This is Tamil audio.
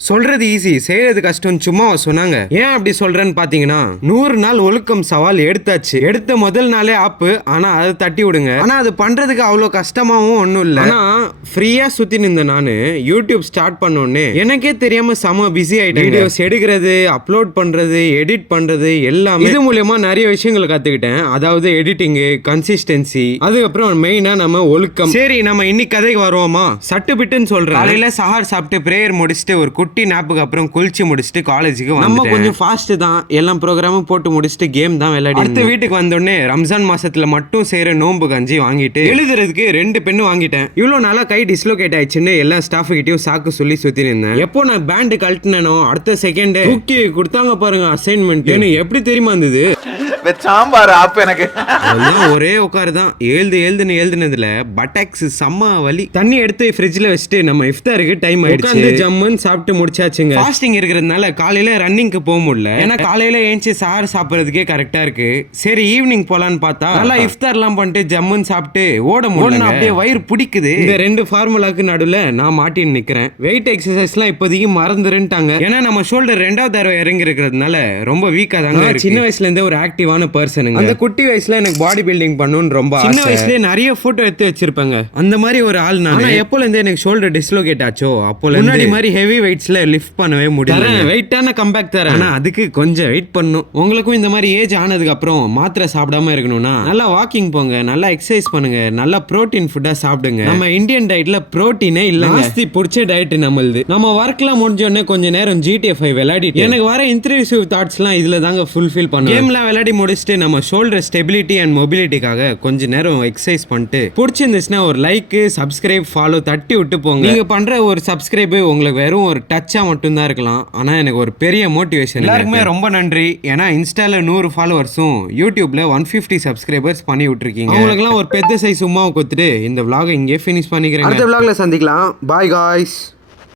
சொல்றது ஈஸி, செய்யறது கஷ்டம் சும்மா சொன்னாங்க. ஏன் அப்படி சொல்றேன்னு பாத்தீங்கன்னா, 100 நாள் ஒழுக்கம் சவால் எடுத்தாச்சு. எடுத்த முதல் நாளே ஆப்பு. ஆனா அதை தட்டி விடுங்க. ஆனா அது பண்றதுக்கு அவ்வளவு கஷ்டமாவும் ஒண்ணும் இல்ல. ஆனா ஃப்ரீயா சுத்தி நின்ற நானு யூடியூப் ஸ்டார்ட் பண்ணோன்னே எனக்கே தெரியாம செம பிஸி ஆயிட்டேன். வீடியோஸ் எடுக்கிறது, அப்லோட் பண்றது, எடிட் பண்றது எல்லாமே. இது மூலமா நிறைய விஷயங்கள் கத்துக்கிட்டேன். அதாவது எடிட்டிங், கன்சிஸ்டன்சி, அதுக்கப்புறம் மெயினா நம்ம ஒழுக்கம். சரி, நம்ம இன்னைக்கு கதைக்கு வருவோமா? சட்டு பிட்டுன்னு சொல்றேன். காலையில சஹார் சாப்பிட்டு பிரேயர் முடிச்சுட்டு ஒரு குட்டி நாப்புக்கு அப்புறம் குளிச்சு முடிச்சுட்டு காலேஜுக்கு வந்து நம்ம கொஞ்சம் ஃபாஸ்ட் தான். எல்லாம் ப்ரோக்ராமும் போட்டு முடிச்சுட்டு கேம் தான் விளையாடி அடுத்த வீட்டுக்கு வந்தோடனே ரம்ஜான் மாசத்துல மட்டும் செய்யற நோன்பு கஞ்சி வாங்கிட்டு எழுதுறதுக்கு 2 பென்னு வாங்கிட்டேன். இவ்வளவு நாளா கை டிஸ்லோகேட் ஆயிடுச்சுன்னு எல்லா ஸ்டாஃப் கிட்டயும் சாக்கு சொல்லி சுத்தி நின்றேன். எப்போ நான் பேண்ட் கழட்டினோ அடுத்த செகண்ட் தூக்கி கொடுத்தாங்க பாருங்க அசைன்மெண்ட். எப்படி தெரியுமா இருந்தது? சாம்பார் ஆப் எனக்கு ஒரே உட்காருதான் எழுதுனதுல பட்டாக்ஸ் செம்ம வலி. தண்ணி எடுத்து ஃப்ரிட்ஜ்ல வச்சுட்டு நம்ம இஃப்தாருக்கு டைம் ஆயிடுச்சு. ஜம்முன்னு சாப்பிட்டு முடிச்சாச்சுங்க. ஃபாஸ்டிங் இருக்கிறதுனால காலையில ரன்னிங்க்கு போக முடியல. ஏன்னா காலையில ஏஞ்சி சார் சாப்பிடுறதுக்கே கரெக்டா இருக்கு. சரி ஈவினிங் போலான்னு பார்த்தா நல்லா இஃப்தார்லாம் பண்ணிட்டு ஜம்முன்னு சாப்பிட்டு ஓட முடியல. அப்படியே வயிறு பிடிக்குது. இந்த 2 ஃபார்முலாக்கு நடுவுல நான் மாட்டின்னு நிக்கிறேன். வெயிட் எக்ஸசைஸ்லாம் இப்போதைக்கு மறந்துருன்ட்டாங்க. ஏன்னா நம்ம ஷோல்டர் 2வது தடவை இறங்கி இருக்கிறதுனால ரொம்ப வீக்கா தாங்க. சின்ன வயசுல இருந்தே ஒரு ஆக்டிவான பர்சனுங்க. அந்த குட்டி வயசுல எனக்கு பாடி பில்டிங் பண்ணணும்னு ரொம்ப ஆசை. சின்ன வயசுல நிறைய போட்டோ எடுத்து வச்சிருப்பாங்க. அந்த மாதிரி ஒரு ஆள் நான். எப்போல இருந்து எனக்கு ஷோல்டர் டிஸ்லோகேட் ஆச்சோ அப்போல முன்னாடி மாதிரி ஹெவி வெயிட்ஸ்ல லிஃப்ட் பண்ணவே முடியல. வெயிட்டான கம்பேக் தரேன். ஆனா அதுக்கு கொஞ்சம் வெயிட் பண்ணணும். உங்களுக்கும் இந்த மாதிரி ஏஜ் ஆனதுக்கு அப்புறம் மாத்திரை சாப்பிடாம இருக்கணும்னா நல்லா வாக்கிங் போங்க, நல்லா எக்ஸசைஸ் பண்ணுங்க, நல்லா புரோட்டீன் ஃபுட்டா சாப்பிடுங்க. நம்ம இந்தியன் டயட்ல புரோட்டீனே இல்லங்க. ஜாஸ்தி பிடிச்ச டயட் நம்மளுது. நம்ம ஒர்க்லாம் முடிஞ்ச உடனே கொஞ்ச நேரம் GTA 5 விளையாடிட்டு எனக்கு வர இன்ட்ரூசிவ் தாட்ஸ்லாம் இதுல தாங்க ஃபுல்ஃபில் பண்ணுவேன். கேம்லாம் விளையாடி முடிச்சுட்டு நம்ம ஷோல்டர் ஸ்டெபிலிட்டி அண்ட் மொபிலிட்டிக்காக கொஞ்ச நேரம் எக்ஸசைஸ் பண்ணிட்டு பிடிச்சிருந்துச்சுன்னா ஒரு லைக், சப்ஸ்கிரைப், ஃபாலோ தட்டி விட்டு போங்க. நீங்க பண்ற ஒரு சப்ஸ்கிரைப் உங்களுக்கு வெறும் ஒரு டச்சா மட்டும் தான் இருக்கலாம். ஆனா எனக்கு ஒரு பெரிய மோட்டிவேஷன். எல்லாருக்குமே ரொம்ப நன்றி. ஏன்னா இன்ஸ்டால 100 ஃபாலோவர்ஸும் யூடியூப்ல 150 சப்ஸ்கிரைபர்ஸ் பண்ணி விட்டுருக்கீங்க. உங்களுக்குலாம் ஒரு பெரிய சைஸ் சும்மா கொடுத்துட்டு இந்த vlog இங்கே ஃபினிஷ் பண்ணிக்கிறேன். அடுத்த vlogல சந்திக்கலாம். Bye guys.